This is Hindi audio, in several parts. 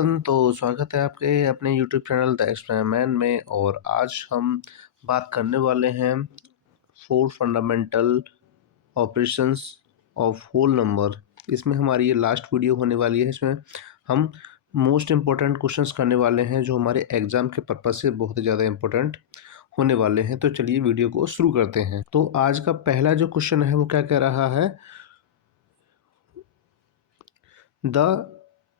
एवरीवन, तो स्वागत है आपके अपने यूट्यूब चैनल द एक्सपेरिमेंट में। और आज हम बात करने वाले हैं 4 fundamental operations of whole number. इसमें हमारी ये लास्ट वीडियो होने वाली है। इसमें हम मोस्ट इम्पोर्टेंट क्वेश्चंस करने वाले हैं जो हमारे एग्जाम के पर्पज से बहुत ही ज़्यादा इम्पोर्टेंट होने वाले हैं। तो चलिए वीडियो को शुरू करते हैं। तो आज का पहला जो क्वेश्चन है वो क्या कह रहा है, the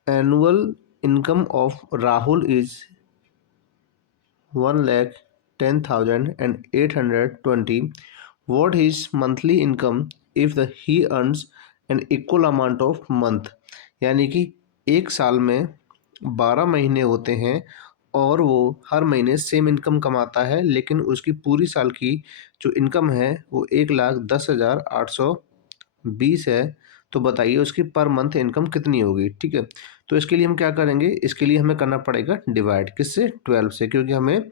annual income of Rahul is 1,10,820. What his monthly income if he earns an equal amount of month? यानी कि एक साल में 12 महीने होते हैं और वो हर महीने सेम इनकम कमाता है, लेकिन उसकी पूरी साल की जो इनकम है वो 1,10,820 है। तो बताइए उसकी पर मंथ इनकम कितनी होगी। ठीक है, तो इसके लिए हम क्या करेंगे, इसके लिए हमें करना पड़ेगा डिवाइड किससे, 12 से, क्योंकि हमें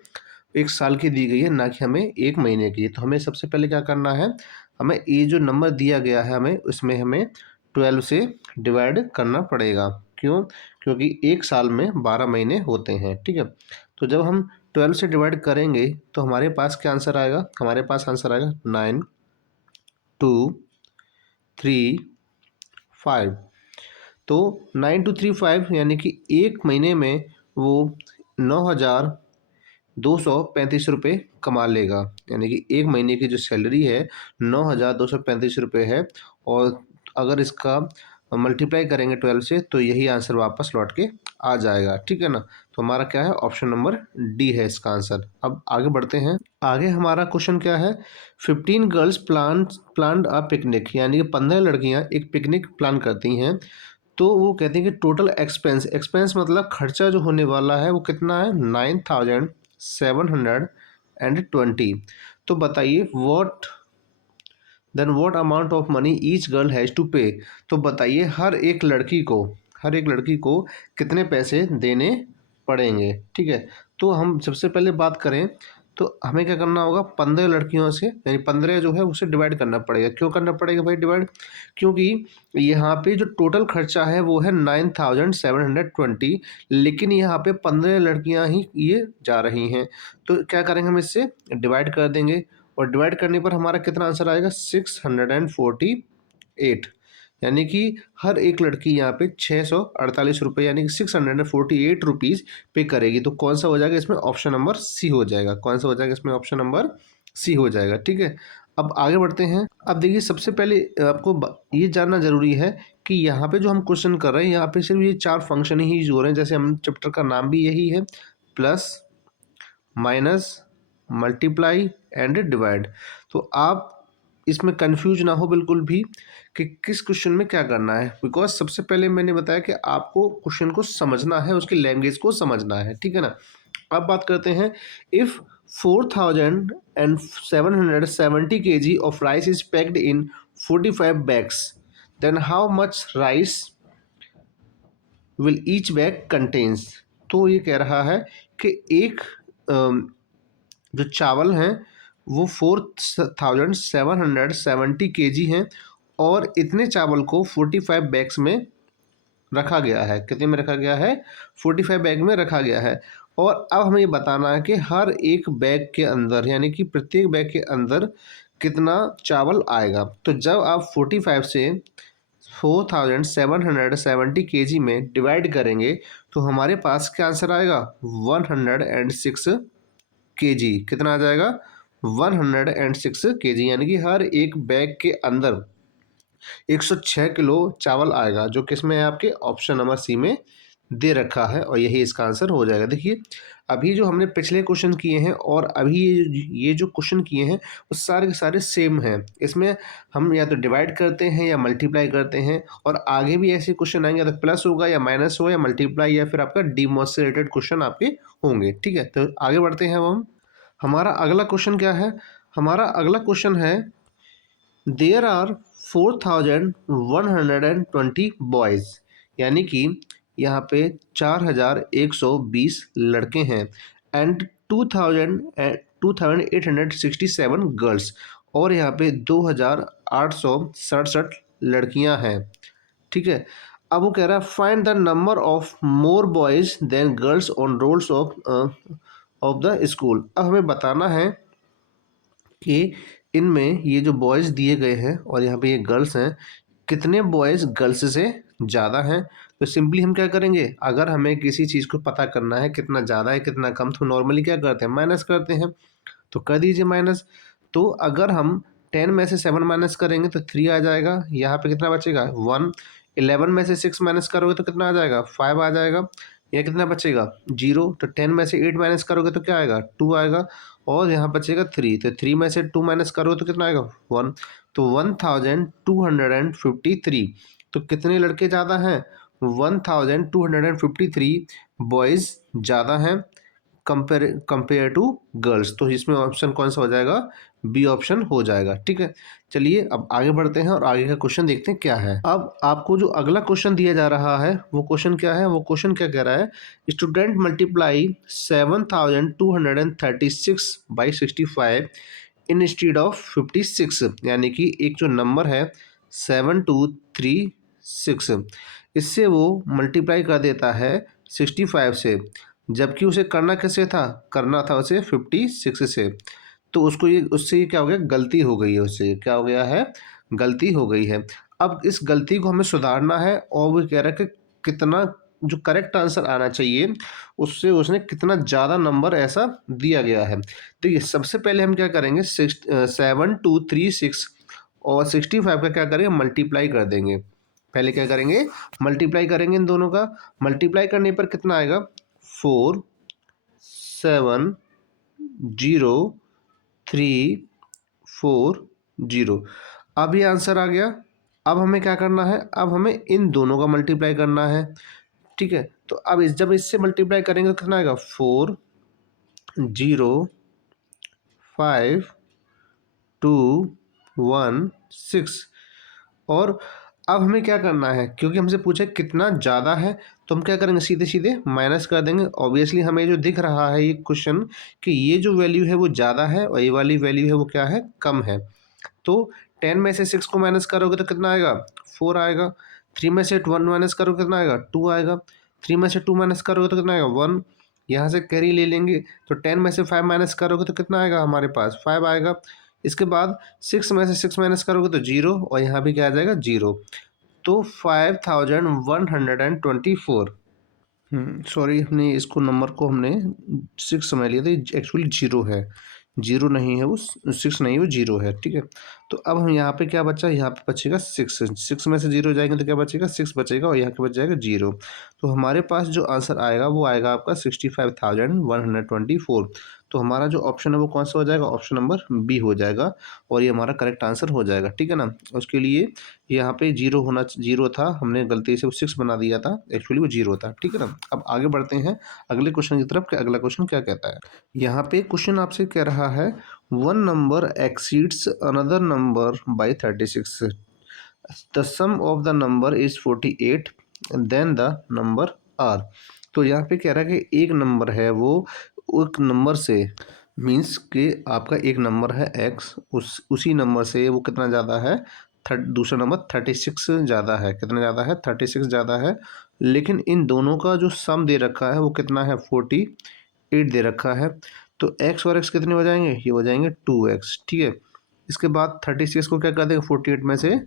एक साल की दी गई है ना कि हमें एक महीने की। तो हमें सबसे पहले क्या करना है, हमें ये जो नंबर दिया गया है हमें उसमें हमें 12 से डिवाइड करना पड़ेगा। क्यों? क्योंकि एक साल में 12 महीने होते हैं। ठीक है, तो जब हम 12 से डिवाइड करेंगे तो हमारे पास क्या आंसर आएगा, हमारे पास आंसर आएगा 9,2,3,5। तो 9,2,3,5 यानी कि एक महीने में वो 9,235 रुपये कमा लेगा। यानी कि एक महीने की जो सैलरी है 9,235 रुपये है। और अगर इसका मल्टीप्लाई करेंगे 12 से तो यही आंसर वापस लौट के आ जाएगा। ठीक है ना, तो हमारा क्या है, ऑप्शन नंबर डी है इसका आंसर। अब आगे बढ़ते हैं। आगे हमारा क्वेश्चन क्या है, 15 गर्ल्स प्लान्ड अ पिकनिक। यानी कि 15 लड़कियां एक पिकनिक प्लान करती हैं। तो वो कहते हैं कि टोटल एक्सपेंस मतलब खर्चा जो होने वाला है वो कितना है, 9,720। तो बताइए what amount of money each girl has to pay. तो बताइए हर एक लड़की को कितने पैसे देने पड़ेंगे। ठीक है, तो हम सबसे पहले बात करें तो हमें क्या करना होगा, 15 लड़कियों से यानी 15 जो है उसे डिवाइड करना पड़ेगा। क्यों करना पड़ेगा भाई डिवाइड, क्योंकि यहाँ पे जो टोटल खर्चा है वो है 9,720, लेकिन यहाँ पे 15 लड़कियाँ ही ये जा रही हैं। तो क्या करेंगे, हम इससे डिवाइड कर देंगे और डिवाइड करने पर हमारा कितना आंसर आएगा, 648। यानी कि हर एक लड़की यहाँ पे 648 रुपये यानी कि 648 रुपीज़ पे करेगी। तो कौन सा हो जाएगा इसमें, ऑप्शन नंबर सी हो जाएगा। कौन सा हो जाएगा इसमें, ऑप्शन नंबर सी हो जाएगा। ठीक है, अब आगे बढ़ते हैं। अब देखिए सबसे पहले आपको ये जानना जरूरी है कि यहाँ पे जो हम क्वेश्चन कर रहे हैं यहाँ पे सिर्फ ये 4 फंक्शन ही यूज हो रहे हैं। जैसे हम चैप्टर का नाम भी यही है, plus minus multiply and divide. तो आप इसमें कंफ्यूज ना हो बिल्कुल भी कि किस क्वेश्चन में क्या करना है, बिकॉज सबसे पहले मैंने बताया कि आपको क्वेश्चन को समझना है, उसकी लैंग्वेज को समझना है। ठीक है ना, अब बात करते हैं, if 4,770 kg of rice is packed in 45 bags, then how much rice will each bag contains. तो ये कह रहा है कि एक जो चावल हैं वो 4,770 kg हैं और इतने चावल को 45 बैग्स में रखा गया है। कितने में रखा गया है, 45 बैग में रखा गया है। और अब हमें ये बताना है कि हर एक बैग के अंदर यानी कि प्रत्येक बैग के अंदर कितना चावल आएगा। तो जब आप 45 से 4,770 kg में डिवाइड करेंगे तो हमारे पास क्या आंसर आएगा, 106 kg। कितना आ जाएगा, 106 kg। यानी कि हर एक बैग के अंदर 106 किलो चावल आएगा, जो किसमें है, आपके ऑप्शन नंबर सी में दे रखा है और यही इसका आंसर हो जाएगा। देखिए अभी जो हमने पिछले क्वेश्चन किए हैं और अभी ये जो क्वेश्चन किए हैं वो सारे के सारे सेम हैं। इसमें हम या तो डिवाइड करते हैं या मल्टीप्लाई करते हैं, और आगे भी ऐसे क्वेश्चन आएंगे, या तो प्लस होगा या माइनस होगा या मल्टीप्लाई या फिर आपका डीमोस से रिलेटेड क्वेश्चन आपके होंगे। ठीक है, तो आगे बढ़ते हैं। हम हमारा अगला क्वेश्चन क्या है, हमारा अगला क्वेश्चन है, देयर आर 4,120 बॉयज़। यानी कि यहाँ पे 4,120 लड़के हैं, एंड 2,867 गर्ल्स, और यहाँ पे 2,867 लड़कियाँ हैं। ठीक है, अब वो कह रहा है find the number of more boys than girls on rolls of the school. अब हमें बताना है कि इनमें ये जो बॉयज़ दिए गए हैं और यहाँ पे ये गर्ल्स हैं, कितने बॉयज़ गर्ल्स से ज़्यादा हैं। तो सिंपली हम क्या करेंगे, अगर हमें किसी चीज़ को पता करना है कितना ज़्यादा है कितना कम, तो नॉर्मली क्या करते हैं, माइनस करते हैं। तो कर दीजिए माइनस। तो अगर हम 10 में से 7 माइनस करेंगे तो 3 आ जाएगा। यहाँ पे कितना बचेगा 1। 11 में से 6 माइनस करोगे तो कितना आ जाएगा 5 आ जाएगा। यह कितना बचेगा 0। तो 10 में से 8 माइनस करोगे तो क्या आएगा 2 आएगा। और यहाँ बचेगा 3। तो 3 में से 2 माइनस करोगे तो कितना आएगा 1। तो 1253। तो कितने लड़के ज़्यादा हैं 1253 बॉयज़ ज़्यादा हैं कंपेयर टू गर्ल्स। तो इसमें ऑप्शन कौन सा हो जाएगा, बी ऑप्शन हो जाएगा। ठीक है, चलिए अब आगे बढ़ते हैं और आगे का क्वेश्चन देखते हैं क्या है। अब आपको जो अगला क्वेश्चन दिया जा रहा है वो क्वेश्चन क्या है, वो क्वेश्चन क्या कह रहा है, student multiply 7236 by 65 instead of 56। यानी कि एक जो नंबर है 7236, इससे वो मल्टीप्लाई कर देता है 65 से, जबकि उसे करना किससे था, करना था उसे 56 से। तो उसको ये उससे ये क्या हो गया, गलती हो गई है, उससे क्या हो गया है, गलती हो गई है। अब इस गलती को हमें सुधारना है और वो कह रहा है कि कितना जो करेक्ट आंसर आना चाहिए उससे उसने कितना ज़्यादा नंबर ऐसा दिया गया है। देखिए सबसे पहले हम क्या करेंगे, 7236 और 65 का क्या करेंगे, मल्टीप्लाई कर देंगे। पहले क्या करेंगे, मल्टीप्लाई करेंगे इन दोनों का। मल्टीप्लाई करने पर कितना आएगा 470340। अब ये आंसर आ गया। अब हमें क्या करना है, अब हमें इन दोनों का मल्टीप्लाई करना है। ठीक है, तो अब जब इससे मल्टीप्लाई करेंगे तो कितना आएगा 405216। और अब हमें क्या करना है, क्योंकि हमसे पूछा कितना ज़्यादा है, तो हम क्या करेंगे, सीधे सीधे माइनस कर देंगे। ऑब्वियसली हमें जो दिख रहा है ये क्वेश्चन कि ये जो वैल्यू है वो ज़्यादा है और ये वाली वैल्यू है वो क्या है, कम है। तो 10 में से 6 को माइनस करोगे तो कितना आएगा 4 आएगा। 3 में से 1 माइनस करोगे कितना आएगा 2 आएगा। 3 में से 2 माइनस करोगे तो कितना आएगा 1। यहाँ से कैरी ले लेंगे तो 10 में से 5 माइनस करोगे तो कितना आएगा हमारे पास 5 आएगा। इसके बाद 6 में से 6 माइनस करोगे तो 0 और यहाँ भी क्या आ जाएगा 0। तो 5124। सॉरी, हमने इसको नंबर को हमने 6 समझ लिया था, एक्चुअली 0 है, 0 नहीं है वो, 6 नहीं है वो 0 है। ठीक है, तो अब हम यहाँ पे क्या बचा, यहाँ पे बचेगा 6। 6 में से 0 जाएंगे तो क्या बचेगा 6 बचेगा और यहाँ के बच जाएगा 0। तो हमारे पास जो आंसर आएगा वो आएगा आपका 65,124। तो हमारा जो ऑप्शन है वो कौन सा हो जाएगा, ऑप्शन नंबर बी हो जाएगा और ये हमारा करेक्ट आंसर हो जाएगा। ठीक है ना, उसके लिए यहाँ पे 0 था, हमने गलती से वो 6 बना दिया था, एक्चुअली वो 0 था। ठीक है ना, अब आगे बढ़ते हैं अगले क्वेश्चन की तरफ कि अगला क्वेश्चन क्या कहता है। यहाँ पे क्वेश्चन आपसे कह रहा है one number exceeds another number by 36, the sum of the number is 48, then the number are. तो यहाँ पे कह रहा है कि एक नंबर है वो एक नंबर से, मीन्स कि आपका एक नंबर है x, उसी नंबर से वो कितना ज़्यादा है, दूसरा नंबर 36 ज़्यादा है। कितना ज़्यादा है 36 ज़्यादा है। लेकिन इन दोनों का जो सम दे रखा है वो कितना है 48 दे रखा है। तो x और x कितने हो जाएंगे, ये हो जाएंगे 2x। ठीक है, इसके बाद 36 को क्या कर देंगे 48 में से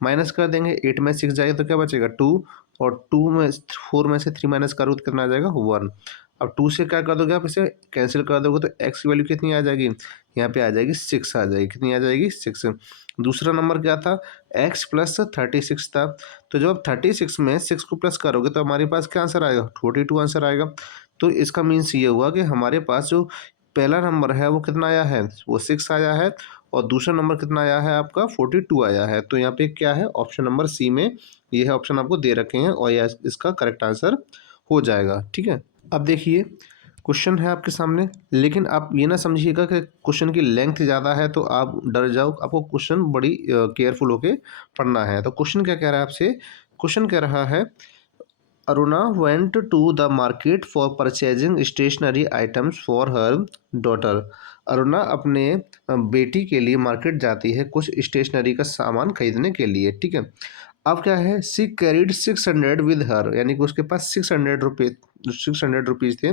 माइनस कर देंगे, 8 में 6 जाएगा तो क्या बचेगा 2, और 4 में से 3 माइनस करो तो कितना आ जाएगा 1। अब 2 से क्या कर दोगे आप, इसे कैंसिल कर दोगे तो x की वैल्यू कितनी आ जाएगी, यहाँ पे आ जाएगी 6 आ जाएगी। कितनी आ जाएगी 6। दूसरा नंबर क्या था x प्लस 36 था। तो जब आप 36 में 6 को प्लस करोगे तो हमारे पास क्या आंसर आएगा 42 आंसर आएगा। तो इसका मीन्स ये हुआ कि हमारे पास जो पहला नंबर है वो कितना आया है, वो 6 आया है और दूसरा नंबर कितना आया है आपका 42 आया है। तो यहाँ पे क्या है, ऑप्शन नंबर सी में ये है, ऑप्शन आपको दे रखे हैं और यह इसका करेक्ट आंसर हो जाएगा। ठीक है, अब देखिए क्वेश्चन है आपके सामने, लेकिन आप ये ना समझिएगा कि क्वेश्चन की लेंथ ज़्यादा है तो आप डर जाओ, आपको क्वेश्चन बड़ी केयरफुल होके पढ़ना है। तो क्वेश्चन क्या कह रहा है आपसे, क्वेश्चन कह रहा है Aruna went to the market for purchasing stationery items for her daughter. Aruna अपने बेटी के लिए मार्केट जाती है कुछ स्टेशनरी का सामान खरीदने के लिए। ठीक है, अब क्या है, सी कैरीड 600 विद हर, यानी कि उसके पास 600 रुपीज़ थे।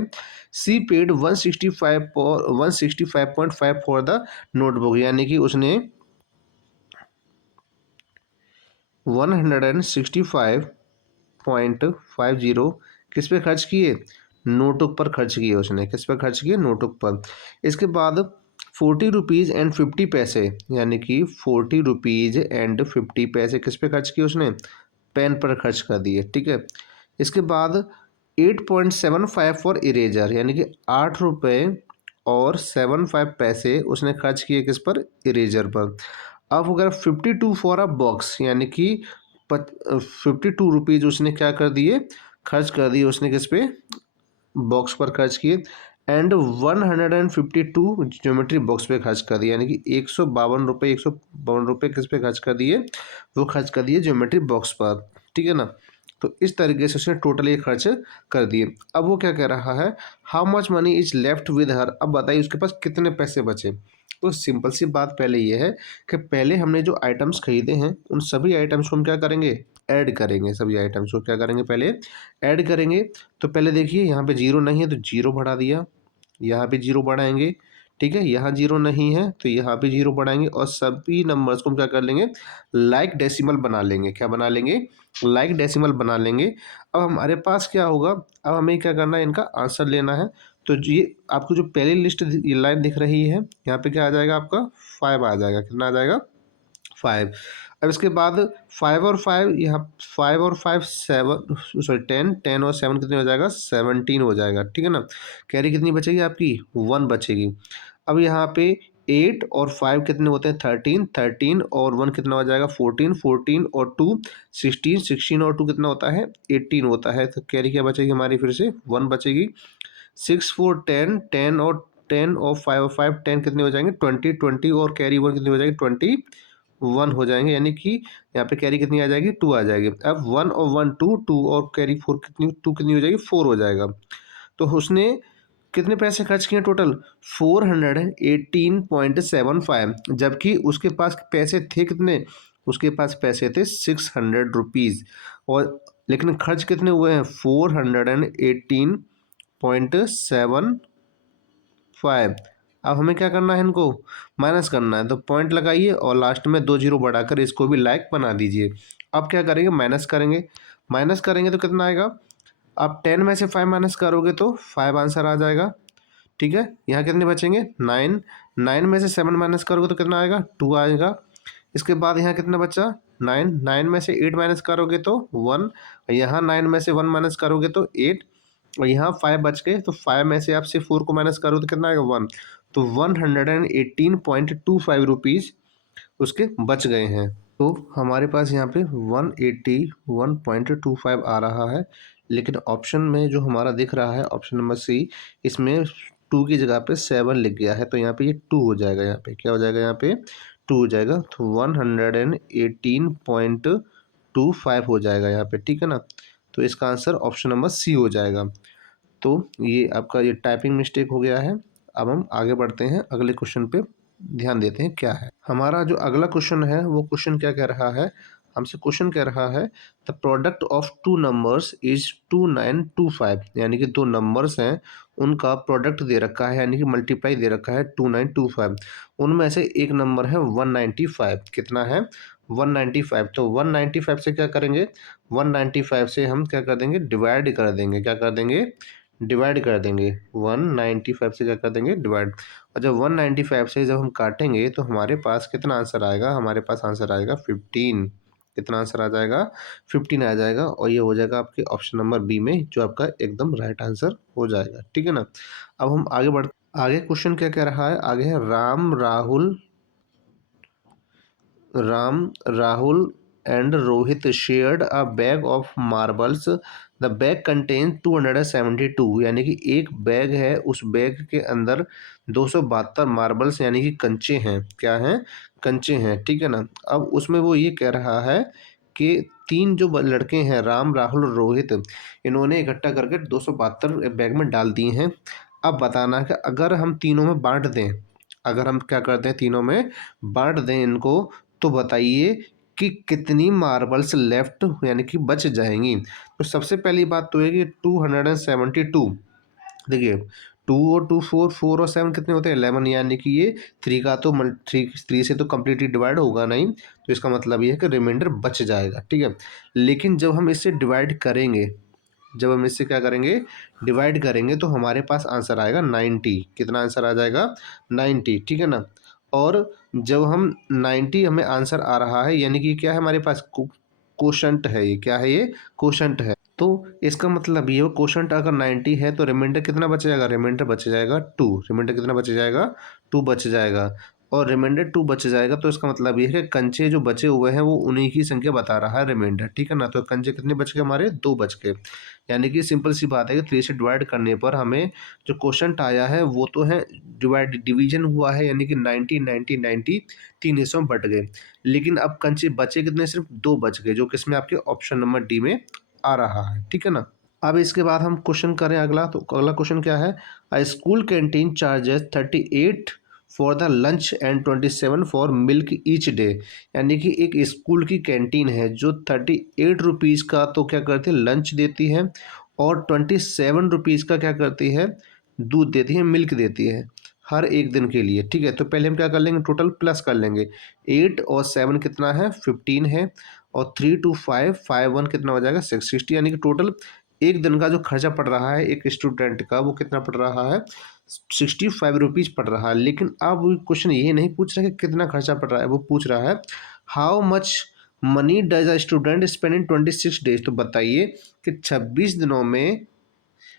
सी पेड 165 फॉर द नोटबुक, यानी कि उसने 165.50 किस पे खर्च किए, नोटबुक पर खर्च किए उसने। किस पर खर्च किए, नोटबुक पर। इसके बाद 40 रुपीज़ एंड 50 पैसे, यानी कि 40 रुपीज़ एंड 50 पैसे किस पे खर्च किए उसने, पेन पर खर्च कर दिए। ठीक है। इसके बाद 8.75 फॉर इरेजर, यानी कि 8 रुपये और 75 पैसे उसने खर्च किए किस पर, इरेजर पर। अब अगर 52 फॉर अ बॉक्स, यानी कि 52 रुपीज़ उसने क्या कर दिए, खर्च कर दिए उसने किस पे, बॉक्स पर खर्च किए। एंड 152 ज्योमेट्री बॉक्स पे खर्च कर दिया, यानी कि 152 रुपये किस पे खर्च कर दिए, वो खर्च कर दिए ज्योमेट्री बॉक्स पर। ठीक है ना। तो इस तरीके से उसने टोटल ये खर्च कर दिए। अब वो क्या कह रहा है, how much money is left with her. अब बताइए उसके पास कितने पैसे बचे। तो सिंपल सी बात पहले ये है कि पहले हमने जो आइटम्स खरीदे हैं उन सभी आइटम्स को हम क्या करेंगे, ऐड करेंगे। सभी आइटम्स को क्या करेंगे, पहले ऐड करेंगे। तो पहले देखिए यहाँ पे जीरो नहीं है तो जीरो बढ़ा दिया, यहाँ पे जीरो बढ़ाएंगे। ठीक है, यहाँ जीरो नहीं है तो यहाँ पे जीरो बढ़ाएंगे और सभी नंबर्स को हम क्या कर लेंगे, लाइक डेसिमल बना लेंगे। क्या बना लेंगे, लाइक डेसिमल बना लेंगे। अब हमारे पास क्या होगा, अब हमें क्या करना है, इनका आंसर लेना है। तो ये आपको जो पहली लिस्ट ये लाइन दिख रही है, यहाँ पे क्या आ जाएगा आपका, 5 आ जाएगा। कितना आ जाएगा, 5। अब इसके बाद 5 और 5 यहाँ, 5 और 5 7, सॉरी 10, 10 और 7 कितने हो जाएगा, 17 हो जाएगा। ठीक है ना। कैरी कितनी बचेगी आपकी, 1 बचेगी। अब यहाँ पे 8 और 5 कितने होते हैं, 13, 13 और 1 कितना हो जाएगा, 14, 14 और 2 16, 16 और 2 कितना होता है, 18 होता है। तो कैरी क्या बचेगी हमारी, फिर से 1 बचेगी। 6 4 10, 10 और 10 और 5 और 5 10 कितने हो जाएंगे, 20, 20 और कैरी 1 कितनी हो जाएगी, 21 हो जाएंगे। यानी कि यहाँ पे कैरी कितनी आ जाएगी, 2 आ जाएगी। अब 1 और 1 2, 2 और कैरी 4 कितनी, 2 कितनी हो जाएगी, 4 हो जाएगा। तो उसने कितने पैसे खर्च किए टोटल, 418.75, जबकि उसके पास पैसे थे कितने, उसके पास पैसे थे 600 रुपीज़। और लेकिन खर्च कितने हुए हैं, 418.75। अब हमें क्या करना है, इनको माइनस करना है। तो पॉइंट लगाइए और लास्ट में 2 जीरो बढ़ाकर इसको भी लाइक बना दीजिए। अब क्या करेंगे, माइनस करेंगे। माइनस करेंगे तो कितना आएगा, आप 10 में से 5 माइनस करोगे तो 5 आंसर आ जाएगा। ठीक है, यहाँ कितने बचेंगे, 9, 9 में से 7 माइनस करोगे तो कितना आएगा, 2 आएगा। इसके बाद यहाँ कितना बचा, 9, 9 में से 8 माइनस करोगे तो 1, यहाँ 9 में से 1 माइनस करोगे तो 8, और यहाँ 5 बच गए। तो 5 में से आप सिर्फ 4 को माइनस करो तो कितना आएगा, 1। तो 118.25 उसके बच गए हैं। तो हमारे पास यहाँ पे 181.25 आ रहा है। लेकिन ऑप्शन में जो हमारा दिख रहा है, ऑप्शन नंबर सी, इसमें 2 की जगह पे 7 लिख गया है। तो यहाँ पे ये 2 हो जाएगा। यहाँ पे क्या हो जाएगा, यहाँ पे 2 हो जाएगा। तो 118.25 हो जाएगा यहाँ पे। ठीक है ना। तो इसका आंसर ऑप्शन नंबर सी हो जाएगा। तो ये आपका ये टाइपिंग मिस्टेक हो गया है। अब हम आगे बढ़ते हैं, अगले क्वेश्चन पे ध्यान देते हैं क्या है। हमारा जो अगला क्वेश्चन है वो क्वेश्चन क्या कह रहा है, हमसे क्वेश्चन कह रहा है the product of two numbers is 2925, यानी कि दो नंबर्स हैं उनका प्रोडक्ट दे रखा है, यानी कि मल्टीप्लाई दे रखा है 2925। उनमें से एक नंबर है 195। कितना है, 195। तो 195 से क्या करेंगे, 195 से हम क्या कर देंगे, डिवाइड कर देंगे। क्या कर देंगे, डिवाइड कर देंगे। 195 से क्या कर देंगे, डिवाइड। और जब 195 से जब हम काटेंगे तो हमारे पास कितना आंसर आएगा, हमारे पास आंसर आएगा 15। कितना आंसर आ जाएगा, 15 आ जाएगा। और ये हो जाएगा आपके ऑप्शन नंबर बी में, जो आपका एकदम राइट आंसर हो जाएगा। ठीक है ना। अब हम आगे बढ़, आगे क्वेश्चन क्या कह रहा है, आगे है Ram Rahul and Rohit shared a bag of marbles. The bag contain 272, यानी कि एक बैग है, उस बैग के अंदर 272 मार्बल्स यानी कि कंचे हैं। क्या हैं, कंचे हैं। ठीक है ना। अब उसमें वो ये कह रहा है कि तीन जो लड़के हैं, राम राहुल और रोहित, इन्होंने इकट्ठा करके 272 बैग में डाल दिए हैं। अब बताना कि अगर हम तीनों में बांट दें, अगर हम क्या करते हैं, तीनों में बांट दें इनको, तो बताइए कि कितनी मार्बल्स लेफ्ट यानी कि बच जाएंगी। तो सबसे पहली बात तो है कि 272, देखिए 2 और 2 4, 4 और 7 कितने होते हैं 11, यानी कि ये 3 का तो थ्री से तो कम्प्लीटली डिवाइड होगा नहीं, तो इसका मतलब ये है कि रिमाइंडर बच जाएगा, ठीक है। लेकिन जब हम इससे डिवाइड करेंगे, जब हम इससे क्या करेंगे डिवाइड करेंगे, तो हमारे पास आंसर आएगा 90। कितना आंसर आ जाएगा 90, ठीक है ना। और जब हम 90 हमें आंसर आ रहा है, यानी कि क्या है हमारे पास कोशंट है, ये क्या है ये कोशंट है। तो इसका मतलब ये कोशंट अगर 90 है तो रिमाइंडर कितना बच जाएगा, रिमाइंडर बच जाएगा 2। रिमाइंडर कितना बच जाएगा 2 बच जाएगा। और रिमाइंडर 2 बच जाएगा तो इसका मतलब ये है कि कंचे जो बचे हुए हैं वो उन्हीं की संख्या बता रहा है रिमाइंडर, ठीक है ना। तो कंचे कितने बच गए हमारे 2 बच गए। यानी कि सिंपल सी बात है कि 3 से डिवाइड करने पर हमें जो क्वेश्चन आया है वो तो है डिवीजन हुआ है, यानी कि 90 90 90 3 हिस्सों में बट गए। लेकिन अब कंचे बचे कितने, सिर्फ 2 बच गए, जो किसमें आपके ऑप्शन नंबर डी में आ रहा है, ठीक है ना। अब इसके बाद हम क्वेश्चन करें अगला, तो अगला क्वेश्चन क्या है, अ school canteen charges 38 for the lunch and 27 for milk each day. यानी कि एक स्कूल की कैंटीन है जो 38 रुपीज़ का तो क्या करती है लंच देती है, और 27 रुपीज़ का क्या करती है दूध देती है, मिल्क देती है हर एक दिन के लिए, ठीक है। तो पहले हम क्या कर लेंगे टोटल प्लस कर लेंगे, 8 और 7 कितना है 15 है, और 3 टू 5 5 1 कितना हो जाएगा 660, यानी कि टोटल एक दिन का जो खर्चा पड़ रहा है एक स्टूडेंट का वो कितना पड़ रहा है 65 रुपीज़ पड़ रहा है। लेकिन अब क्वेश्चन ये नहीं पूछ रहा है कि कितना खर्चा पड़ रहा है, वो पूछ रहा है how much money does a student spend in 26 days. तो बताइए कि 26 दिनों में,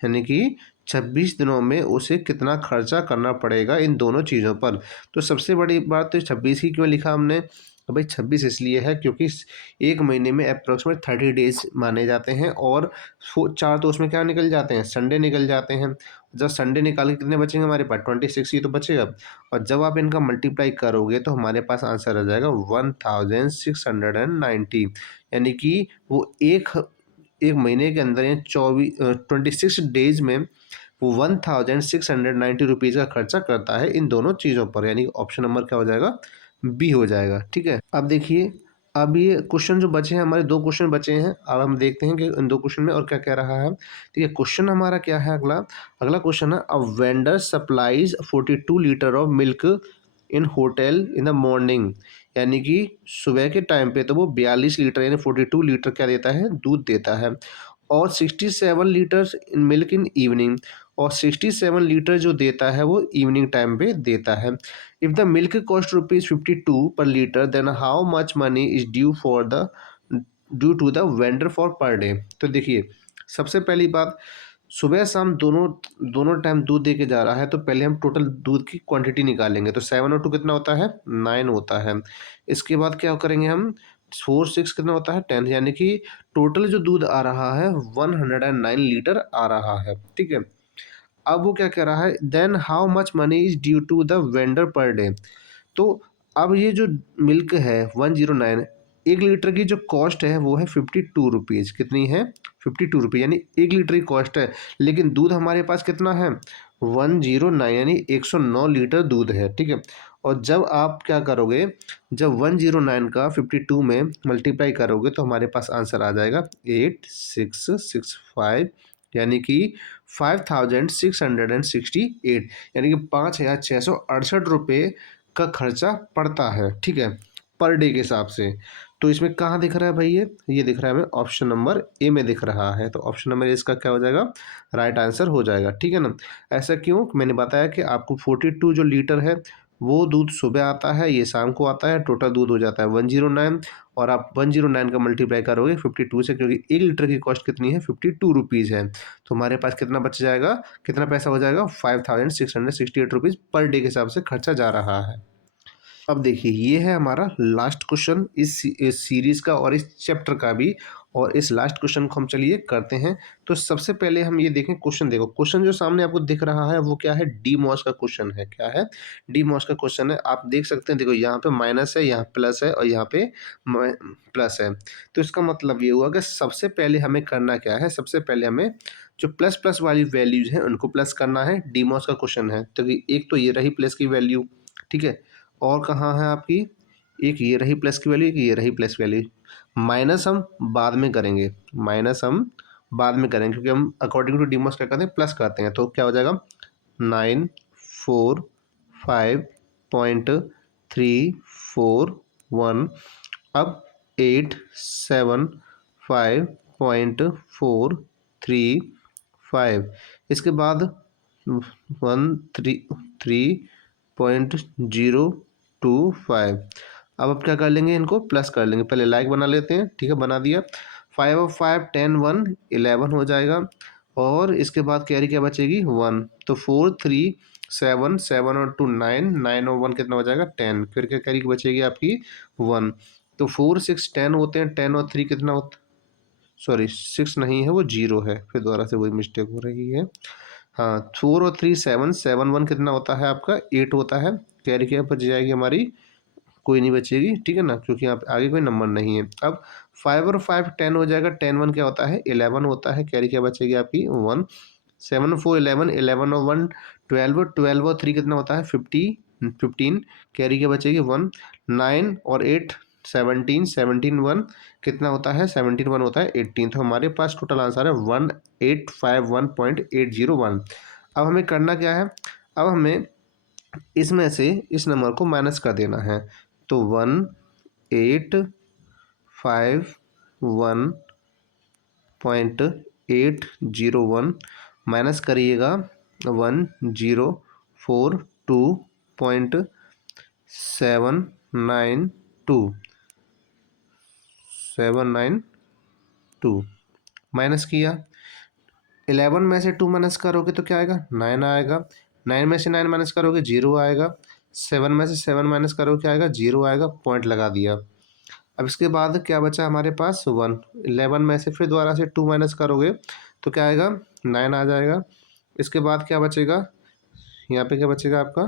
यानी कि 26 दिनों में उसे कितना खर्चा करना पड़ेगा इन दोनों चीज़ों पर। तो सबसे बड़ी बात तो 26 ही क्यों लिखा हमने, तो भाई 26 इसलिए है क्योंकि एक महीने में अप्रोक्सीमेट 30 डेज माने जाते हैं, और 4 तो उसमें क्या निकल जाते हैं संडे निकल जाते हैं। जब संडे निकाल के कितने बचेंगे हमारे पास 26 ही तो बचेगा। और जब आप इनका मल्टीप्लाई करोगे तो हमारे पास आंसर आ जाएगा 1690, यानी कि वो एक महीने के अंदर या 26 डेज में वो 1690 रुपीज़ का खर्चा करता है इन दोनों चीज़ों पर, यानी ऑप्शन नंबर क्या हो जाएगा बी हो जाएगा, ठीक है। अब देखिए, अब ये क्वेश्चन जो बचे हैं हमारे 2 क्वेश्चन बचे हैं, अब हम देखते हैं कि इन 2 क्वेश्चन में और क्या कह रहा है। ठीक है, क्वेश्चन हमारा क्या है अगला, अगला क्वेश्चन है a vendor supplies 42 litre of milk in hotel in the morning. यानी कि सुबह के टाइम पे तो वो 42 लीटर यानी 42 लीटर क्या देता है दूध देता है, और 67 litres in milk in evening, और 67 लीटर जो देता है वो इवनिंग टाइम पे देता है। If the milk cost ₹52 per litre then how much money is due to the vendor for per day. तो देखिए सबसे पहली बात, सुबह शाम दोनों दोनों टाइम दूध दे के जा रहा है, तो पहले हम टोटल दूध की क्वांटिटी निकालेंगे, तो 7 और 2 कितना होता है 9 होता है। इसके बाद क्या करेंगे हम 4 6 कितना होता है 10, यानी कि टोटल जो दूध आ रहा है 109 लीटर आ रहा है, ठीक है। अब वो क्या कह रहा है then how much money is due to the vendor per day. तो अब ये जो मिल्क है 109, 1 लीटर की जो कॉस्ट है वो है 52 रुपीज़, कितनी है 52 रुपये, यानी 1 लीटर की कॉस्ट है। लेकिन दूध हमारे पास कितना है 109, यानी 109 लीटर दूध है, ठीक है। और जब आप क्या करोगे, जब 109 का 52 में मल्टीप्लाई करोगे तो हमारे पास आंसर आ जाएगा 8665, यानी कि 5668, यानी कि 5668 रुपये का खर्चा पड़ता है, ठीक है, पर डे के हिसाब से। तो इसमें कहाँ दिख रहा है भाई, ये दिख रहा है हमें ऑप्शन नंबर ए में दिख रहा है, तो ऑप्शन नंबर ए इसका क्या हो जाएगा राइट आंसर हो जाएगा, ठीक है ना। ऐसा क्यों, मैंने बताया कि आपको 42 जो लीटर है वो दूध सुबह आता है, ये शाम को आता है, टोटल दूध हो जाता है 109, और आप 109 का मल्टीप्लाई करोगे 52 से, क्योंकि 1 लीटर की कॉस्ट कितनी है 52 रुपीज़ है। तो हमारे पास कितना बच जाएगा, कितना पैसा हो जाएगा 5668 रुपीज़ पर डे के हिसाब से खर्चा जा रहा है। अब देखिए ये है हमारा लास्ट क्वेश्चन इस सीरीज़ का और इस चैप्टर का भी, और इस लास्ट क्वेश्चन को हम चलिए करते हैं। तो सबसे पहले हम ये देखें क्वेश्चन, देखो क्वेश्चन जो सामने आपको दिख रहा है वो क्या है डी मॉस का क्वेश्चन है, क्या है डी मॉस का क्वेश्चन है। आप देख सकते हैं, देखो यहाँ पे माइनस है, यहाँ प्लस है, और यहाँ पे प्लस है। तो इसका मतलब ये हुआ कि सबसे पहले हमें करना क्या है, सबसे पहले हमें जो प्लस प्लस वाली वैल्यूज हैं उनको प्लस करना है, डी मॉस का क्वेश्चन है। तो एक तो ये रही प्लस की वैल्यू, ठीक है, और कहाँ है आपकी एक ये रही प्लस की वैल्यू, एक ये रही प्लस की वैल्यू। माइनस हम बाद में करेंगे, क्योंकि हम अकॉर्डिंग टू डीमोस क्या करते हैं, प्लस करते हैं। तो क्या हो जाएगा 945.341। अब 875.435, इसके बाद 133.025। अब क्या कर लेंगे, इनको प्लस कर लेंगे। पहले लाइक बना लेते हैं, ठीक है, बना दिया। 5 और 5 10 1 11 हो जाएगा, और इसके बाद कैरी क्या बचेगी 1। तो 4 3 7 7 और 2 9 9 और 1 कितना हो जाएगा 10। फिर क्या कैरी बचेगी आपकी 1। तो 4 6 10 होते हैं, 10 और 3 कितना होता, सॉरी 6 नहीं है, वो 0 है, फिर दोबारा से वही मिस्टेक हो रही है। हाँ, 4 और 3 7 7 1 कितना होता है आपका 8 होता है। कैरी क्या बच जाएगी हमारी, कोई नहीं बचेगी, ठीक है ना, क्योंकि यहाँ पे आगे कोई नंबर नहीं है। अब 5 और 5 10 हो जाएगा, 10 1 क्या होता है 11 होता है। कैरी क्या बचेगी आपकी 1। 7 4 11 11 और 1 12 12 और 3 कितना होता है 15। कैरी क्या बचेगी 1। 9 और 8 17 17 1 कितना होता है 17 1 होता है 18। तो हमारे पास टोटल आंसर है 1851.801। अब हमें करना क्या है, अब हमें इसमें से इस नंबर को माइनस कर देना है। तो 1851.801 माइनस करिएगा 1042.792 माइनस किया। 11 में से 2 माइनस करोगे तो क्या आएगा 9 आएगा। 9 में से 9 माइनस करोगे 0 आएगा। 7 में से 7 माइनस करोगे क्या आएगा 0 आएगा, पॉइंट लगा दिया। अब इसके बाद क्या बचा हमारे पास 1। 11 में से फिर दोबारा से 2 माइनस करोगे तो क्या आएगा 9 आ जाएगा। इसके बाद क्या बचेगा, यहाँ पे क्या बचेगा आपका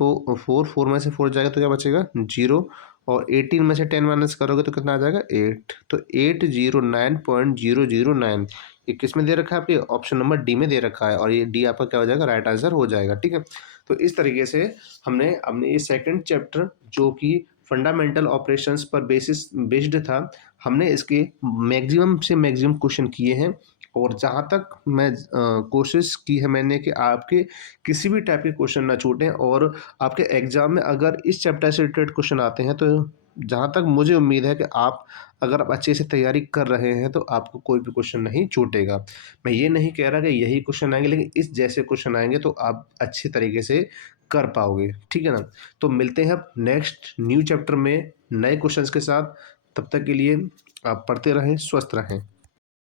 4 में से 4 जाएगा तो क्या बचेगा 0। और 18 में से 10 माइनस करोगे तो कितना आ जाएगा 8। तो 809.009 ये किस में दे रखा है आपके, ऑप्शन नंबर डी में दे रखा है, और ये डी आपका क्या हो जाएगा राइट आंसर हो जाएगा, ठीक है। तो इस तरीके से हमने अपने ये सेकंड चैप्टर जो कि फंडामेंटल ऑपरेशंस पर बेस्ड था, हमने इसके मैक्सिमम से मैक्सिमम क्वेश्चन किए हैं। और जहाँ तक मैं कोशिश की है मैंने कि आपके किसी भी टाइप के क्वेश्चन ना छूटें, और आपके एग्जाम में अगर इस चैप्टर से रिलेटेड क्वेश्चन आते हैं तो जहाँ तक मुझे उम्मीद है कि आप अगर आप अच्छे से तैयारी कर रहे हैं तो आपको कोई भी क्वेश्चन नहीं छूटेगा। मैं ये नहीं कह रहा कि यही क्वेश्चन आएंगे, लेकिन इस जैसे क्वेश्चन आएंगे तो आप अच्छी तरीके से कर पाओगे, ठीक है ना। तो मिलते हैं अब नेक्स्ट न्यू चैप्टर में नए क्वेश्चंस के साथ। तब तक के लिए आप पढ़ते रहें, स्वस्थ रहें।